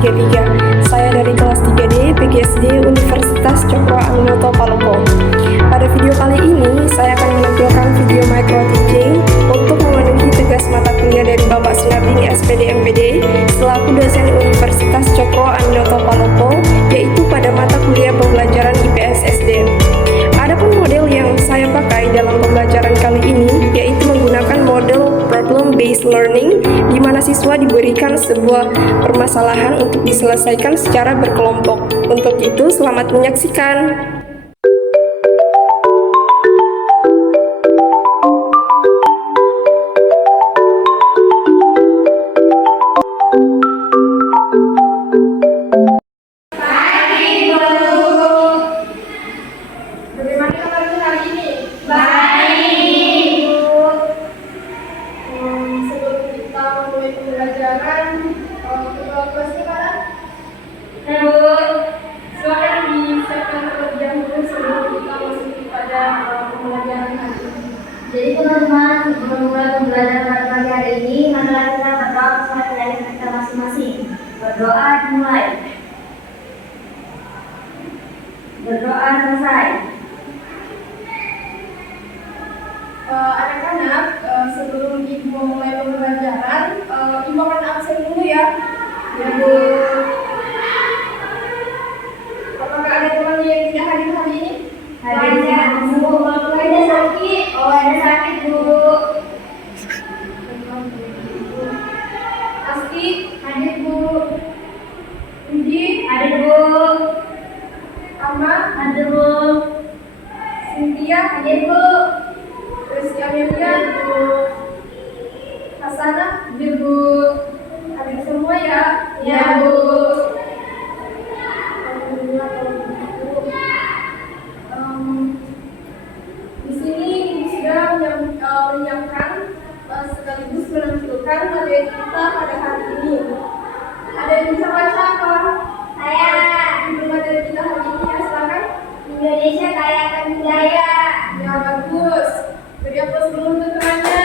33. Saya dari kelas 3D PGSD Universitas Cokro Aminoto Palopo. Pada video kali ini, saya akan menampilkan video micro teaching untuk memenuhi tugas mata kuliah dari Bapak Sunardini SPD MPD selaku dosen Universitas Cokro Aminoto Palopo, yaitu pada mata kuliah pembelajaran IPS SD. Adapun model yang saya pakai dalam pembelajaran kali ini yaitu menggunakan model problem based learning, di mana siswa diberikan sebuah permasalahan untuk diselesaikan secara berkelompok. Untuk itu, selamat menyaksikan. Jadi teman-teman, sebelum mulai pembelajaran pada pagi hari ini, marilah kita berdoa bersama dengan kita masing-masing. Berdoa dimulai. Berdoa selesai. Anak-anak, sebelum ibu memulai pembelajaran, ibu akan absen dulu ya. Ya Bu. Apakah ada teman yang tidak hadir hari ini? Hadir Bu. Ada sakit. Oh, ada sakit Bu. Asti, hadir Bu. Uji, Hadir Bu. Amma, Hadir Bu. Cynthia, Hadir Bu. Rizky Amelia, Bu. Hasanah, hadir Bu. Hadir semua ya. Ya Bu. Alhamdulillah kalau begitu. Di sini ibu sudah menyiapkan sekaligus menampilkan materi kita pada hari ini. Ada yang bisa baca apa? Saya. Judul materi kita hari ini ya, silakan. Indonesia kaya akan budaya. Ya bagus. Beri aplaus dulu untuk temannya.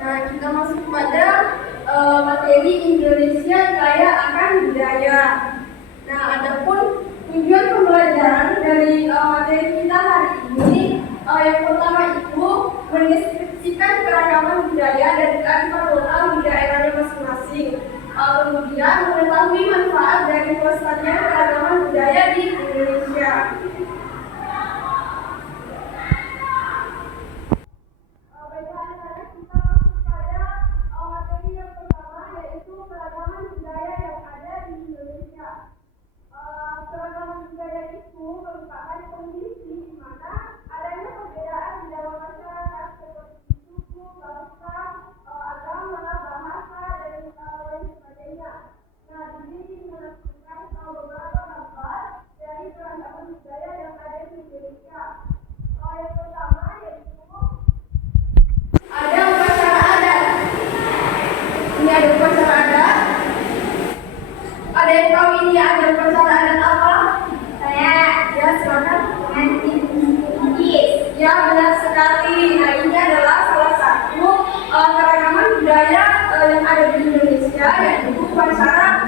Nah, kita masuk pada materi Indonesia kaya akan budaya. Nah, adapun tujuan pembelajaran dari materi kita hari ini, yang pertama itu mendeskripsikan keragaman budaya dan kearifan lokal di daerahnya masing-masing. Kemudian mengetahui manfaat dari pelestarian keragaman budaya di Indonesia. Baiklah anak-anak, kita masuk pada materi yang pertama, yaitu keragaman budaya yang ada di Indonesia. Keragaman budaya itu merupakan kondisi di mana adanya perbedaan di dalam masyarakat seperti suku, bangsa, agama, bahasa, dan lain sebagainya. Nah, di sini menunjukkan beberapa gambar dari keragaman budaya yang ada di Indonesia. Yang pertama yaitu ada upacara adat. Ini ada upacara adat. Ada yang tahu ini ada upacara adat apa? Saya. Ya, silakan. Yes. Ya, benar sekali. Nah, ini adalah salah satu keragaman budaya yang ada di Indonesia, yaitu upacara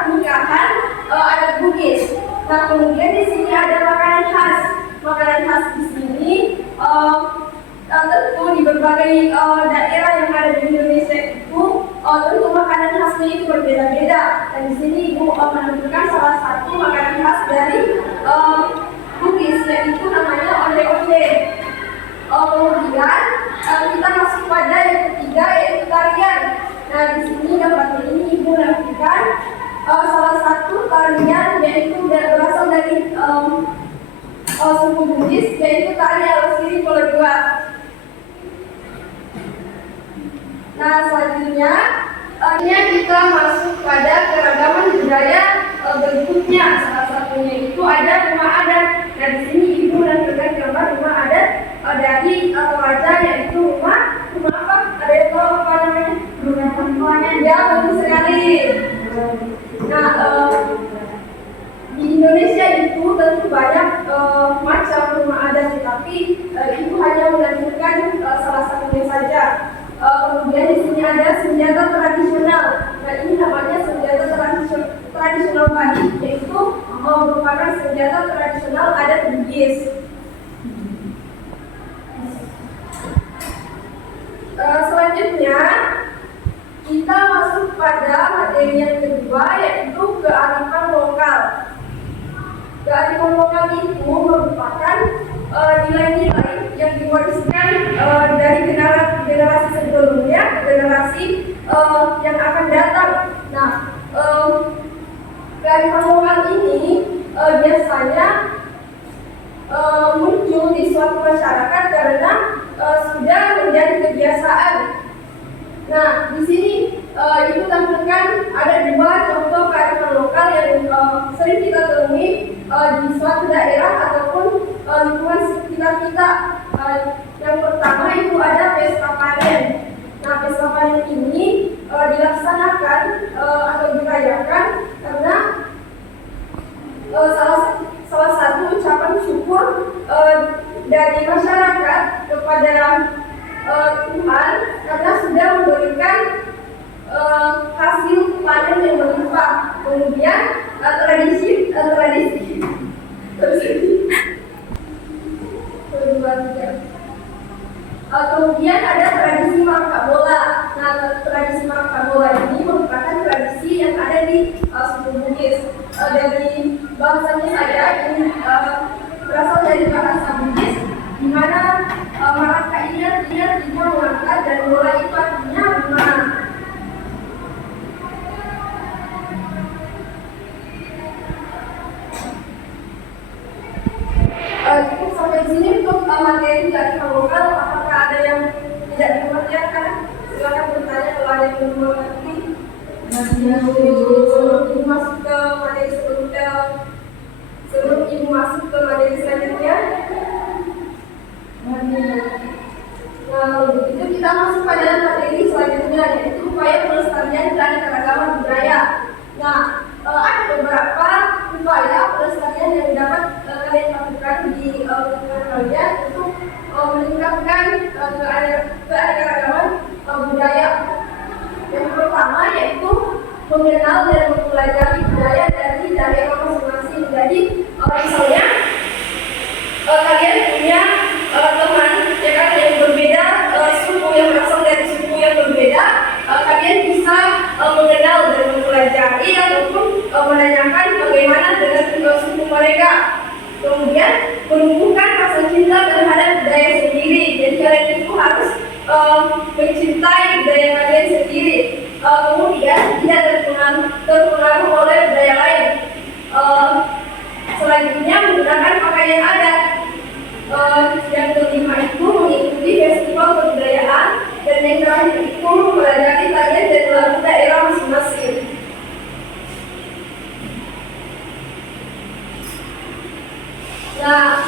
pernikahan adat Bugis. Nah, kemudian di sini ada makanan khas. Makanan khas di sini tentu di berbagai daerah yang ada di Indonesia itu tentu makanan khasnya itu berbeda-beda. Dan di sini Ibu menampilkan salah satu makanan khas dari Bugis, yaitu namanya onde-onde. Kemudian kita masuk pada yang ketiga, yaitu tarian. Nah, di sini gambarnya ini Ibu menampilkan salah satu tarian yaitu berasal dari suku Bugis, yaitu tari Alosiri Polegua. Nah, selanjutnya kita masuk pada keragaman budaya berikutnya. Salah satunya itu ada rumah adat. Nah, di sini Ibu menampilkan gambar rumah adat dari Toraja, yaitu rumah apa? Ada yang tahu apa namanya? Rumah perempuan. Ya, bagus sekali. Nah, di Indonesia itu tentu banyak macam rumah adat, tetapi Ibu hanya menampilkan salah satunya saja. Kemudian di sini ada senjata tradisional. Nah, ini namanya senjata tradisional tadi, yaitu merupakan senjata tradisional adat Bugis. Selanjutnya kita masuk pada materi yang kedua, yaitu kearifan lokal. Kearifan lokal itu merupakan nilai-nilai yang diwariskan dari generasi sebelumnya ke generasi yang akan datang. Nah, kearifan lokal ini biasanya muncul di suatu masyarakat karena sudah menjadi kebiasaan. Nah, di sini ibu tampilkan ada dua contoh kearifan lokal yang sering kita temui di suatu daerah ataupun lingkungan sekitar kita. Yang pertama itu ada pesta panen. Nah, pesta panen ini dilaksanakan atau dirayakan karena salah satu ucapan syukur dari masyarakat kepada Tuhan karena sudah memberikan hasil panen yang melimpah. Kemudian tradisi kemudian ada tradisi marka bola. Nah, tradisi marka bola ini merupakan tradisi yang ada di suku Bugis. Dari bahasanya saya ini berasal dari bahasa Bugis, di mana marka ini artinya mengangkat dan bola itu artinya menang. Cukup sampai di sini untuk materi kearifan lokal. Apakah ada yang tidak dimengerti? Silakan bertanya kalau ada yang belum mengerti. Sebelum masuk ke materi sebelum ibu masuk ke materi selanjutnya. Nah, begitu kita masuk pada materi selanjutnya, yaitu upaya pelestarian dan keragaman budaya. Nah, ada beberapa upaya pelestarian yang dapat kalian lakukan di lingkungan kalian untuk meningkatkan keanekaragaman budaya. Yang pertama yaitu mengenal dan mempelajari budaya dari daerah masing-masing. Jadi, misalnya kalian punya teman ya kan yang berbeda suku, yang berasal dari suku yang berbeda, kalian bisa mengenal dan mempelajari ataupun menanyakan bagaimana dengan suku mereka. Kemudian menumbuhkan rasa cinta terhadap budaya sendiri. Jadi kalian itu harus mencintai budaya kalian sendiri. Kemudian tidak terpengaruh oleh budaya lain. Selanjutnya menggunakan pakaian adat. Yang kelima itu mengikuti festival kebudayaan, dan yang terakhir itu mempelajari tarian dan lagu daerah masing-masing. Nah,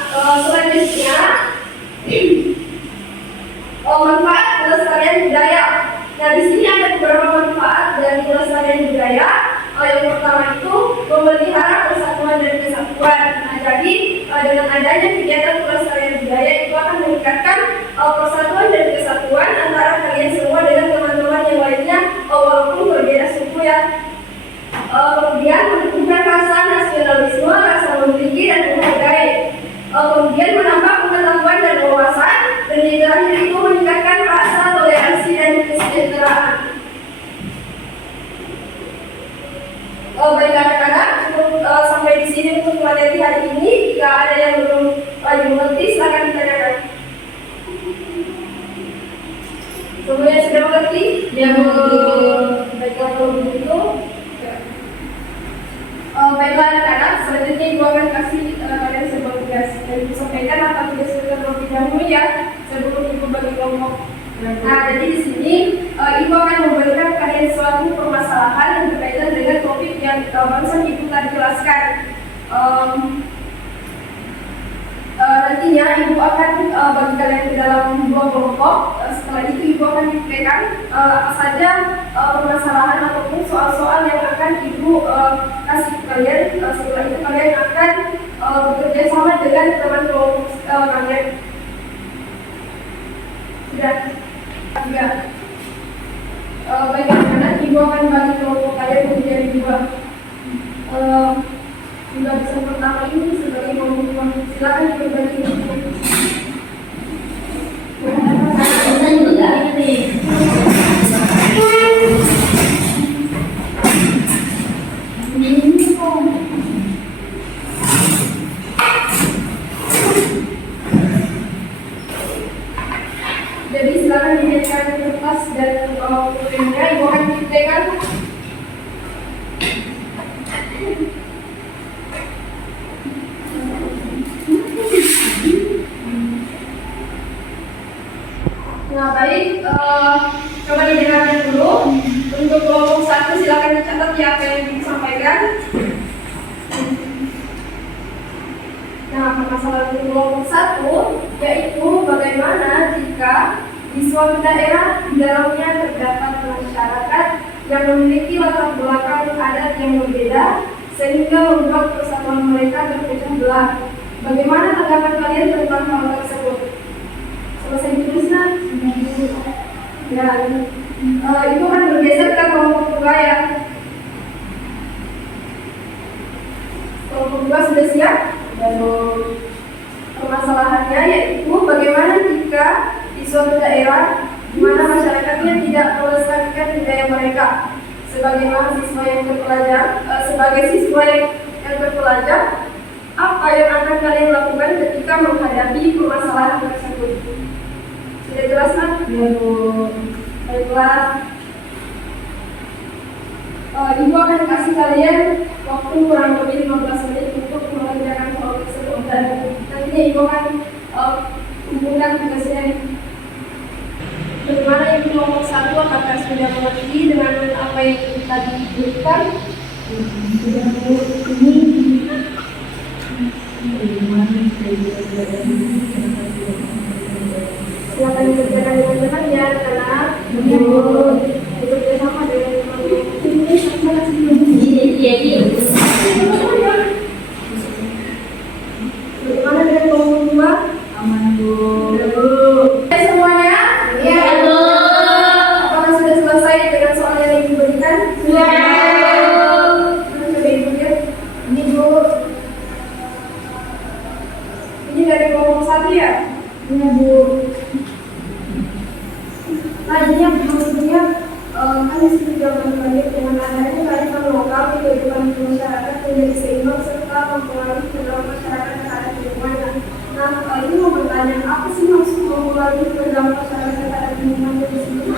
selanjutnya manfaat pelestarian budaya. Nah, di sini ada beberapa manfaat dari pelestarian budaya. Yang pertama itu memelihara persatuan dan kesatuan. Nah, jadi dengan adanya kegiatan pelestarian budaya itu akan meningkatkan persatuan dan kesatuan antara kalian semua dengan teman-teman yang lainnya walaupun berbeda suku ya. Kemudian menumbuhkan rasa nasionalisme, rasa memiliki dan menghargai. Kemudian menambah pengetahuan dan wawasan, dan yang terakhir itu meningkatkan rasa toleransi dan kesejahteraan. Baik anak-anak, cukup sampai di sini untuk materi hari ini. Jika ada yang belum mengerti, silakan ditanyakan. Semuanya sudah mengerti? Ya, baiklah kalau begitu. Baiklah anak-anak, selanjutnya ibu akan kasih kalian sebuah tugas. Dan ibu sampaikan apa tugas terlebih dahulu ya, sebelum ibu bagi kelompok. Nah, jadi di sini ibu akan memberikan kalian suatu permasalahan yang berkaitan dengan topik yang barusan ibu tadi jelaskan. Nantinya ibu akan bagi kalian ke dalam dua kelompok. Setelah itu ibu akan diberikan apa saja permasalahan ataupun soal-soal yang akan ibu kasih ke kalian. Setelah itu kalian akan bekerja sama dengan teman kelompok kalian. Sudah? Ya. bagaimana ibu akan bagi kelompok kalian menjadi dua. Sudah bisa pertama ini sebagai kelompok, silakan berbagi. Jadi silakan dijadikan kertas dan pulpennya, ibu akan diciptakan. Nah baik, coba didengarkan dulu. Untuk kelompok 1 silakan dicatat ya apa yang disampaikan. Nah, permasalahan kelompok 1 yaitu bagaimana jika di suatu daerah di dalamnya terdapat masyarakat yang memiliki latar belakang adat yang berbeda sehingga membuat persatuan mereka terpecah belah. Bagaimana tanggapan kalian tentang hal tersebut? Selesai ditulisnya? Ya, itu kan bergeser ke kelompok 2 ya. Kelompok 2 sudah siap? Lalu permasalahannya yaitu bagaimana jika di suatu daerah di mana masyarakatnya tidak melestarikan budaya mereka. Sebagai mahasiswa yang terpelajar, sebagai siswa yang terpelajar, apa yang akan kalian lakukan ketika menghadapi permasalahan tersebut? Sudah jelas kan? Ya Bu. Baiklah. Ibu akan kasih kalian waktu kurang lebih 15 menit untuk mengerjakan soal tersebut dan nantinya ibu akan hubungkan tugasnya. Bagaimana ibu kelompok 1 apakah sudah mengerti dengan apa yang tadi diberikan? Sudah mengerti. Silakan dikerjakan dengan cepat ya anak-anak. Bekerja sama dengan bagaimana dengan kelompok 2? Aman Bu. Semuanya? Iya Bu. Apakah sudah selesai dengan soal yang diberikan? Sudah. Coba Ibu lihat. Ini Bu. Ini dari kelompok 1 ya? Iya Bu. Nah ini yang maksudnya kami sudah berbalik dengan adanya kearifan lokal di kehidupan masyarakat menjadi seimbang serta mempengaruhi kehidupan masyarakat terhadap lingkungan. Nah, ini mau bertanya, apa sih maksud mempengaruhi kehidupan masyarakat terhadap lingkungan itu sendiri?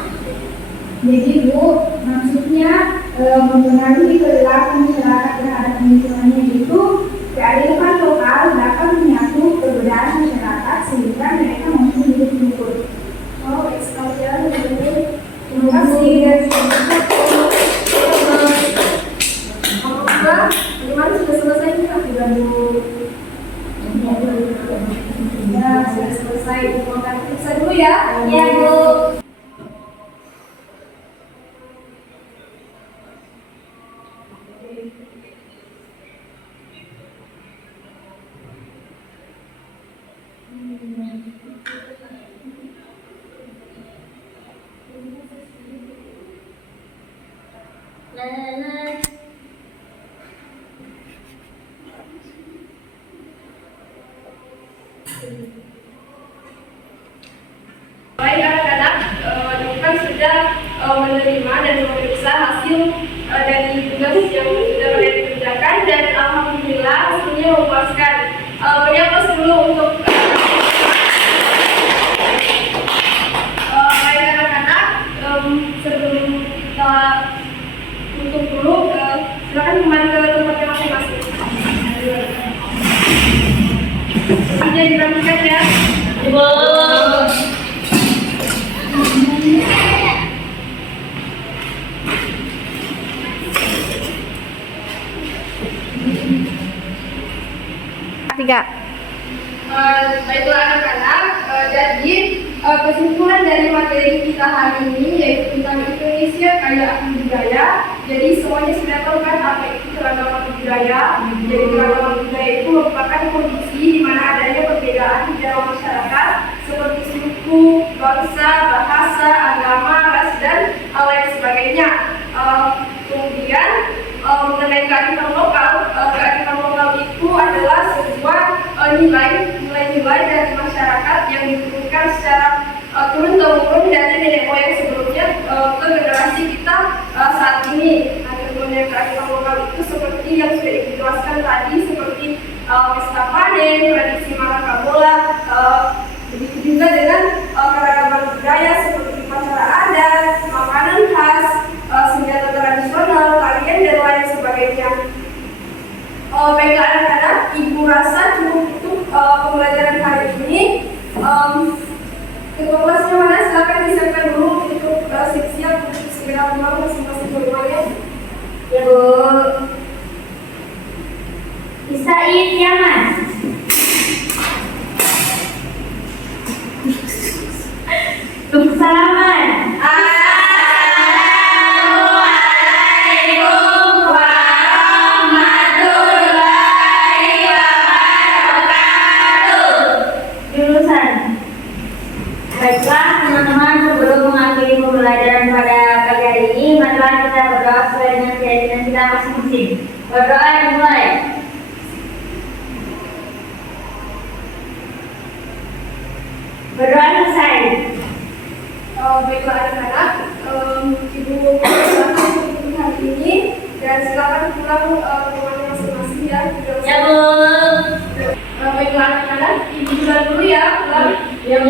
Jadi Bu, maksudnya mempengaruhi perilaku masyarakat terhadap lingkungannya itu kearifan lokal dapat menyatu perbedaan masyarakat sehingga mereka mampu hidup rukun. Oh, baik sekali ya, terima kasih. Bagaimana sudah selesai kita? Sudah Bu. Ya, sudah selesai. Mau periksa dulu ya? Ya Bu. Baik anak-anak, kan sudah menerima dan memeriksa hasil dari tugas yang sudah kalian kerjakan dan alhamdulillah hasilnya memuaskan. Beri aplaus dulu untuk baik anak-anak. Sebelum kita tutup dulu, silakan kembali ke tempatnya masing-masing. Ini dirapikan ya. Bu. Tiga. Baiklah anak-anak, jadi kesimpulan dari materi kita hari ini yaitu tentang Indonesia kaya akan budaya. Jadi semuanya sudah tahu kan apa itu keragaman budaya. Jadi keragaman budaya itu merupakan kondisi di mana adanya perbedaan di dalam masyarakat seperti suku, bangsa, bahasa, agama, ras dan lain sebagainya. nilai-nilai dari masyarakat yang diturunkan secara turun-temurun dari nenek moyang sebelumnya ke generasi kita saat ini. Nah, kemudian kearifan lokal itu seperti yang sudah dijelaskan tadi, seperti pesta panen, tradisi makan bola, begitu juga dengan keragaman budaya seperti upacara adat, makanan khas, senjata tradisional, tarian dan lain sebagainya. Baiklah anak-anak, ibu rasa cukup untuk pembelajaran hari ini. Ketua kelasnya mana? Silakan disiapkan dulu untuk siap-siap untuk segera pulang masing-masing ke rumahnya. Ya Bu. Isaid ya Mas. Untuk salaman. Assalamualaikum warahmatullahi wabarakatuh. Jurusan. Baiklah teman-teman, sebelum mengakhiri pembelajaran pada pagi hari ini, marilah kita berdoa sesuai dengan keyakinan kita masing-masing. Berdoa dimulai. Berdoa selesai. Baiklah anak-anak, ibu silakan untuk hari ini dan silakan pulang ke rumahnya masing-masing ya. Ya Bu. Baiklah anak-anak, ibu pulang dulu ya. Pulang. Ya Bu.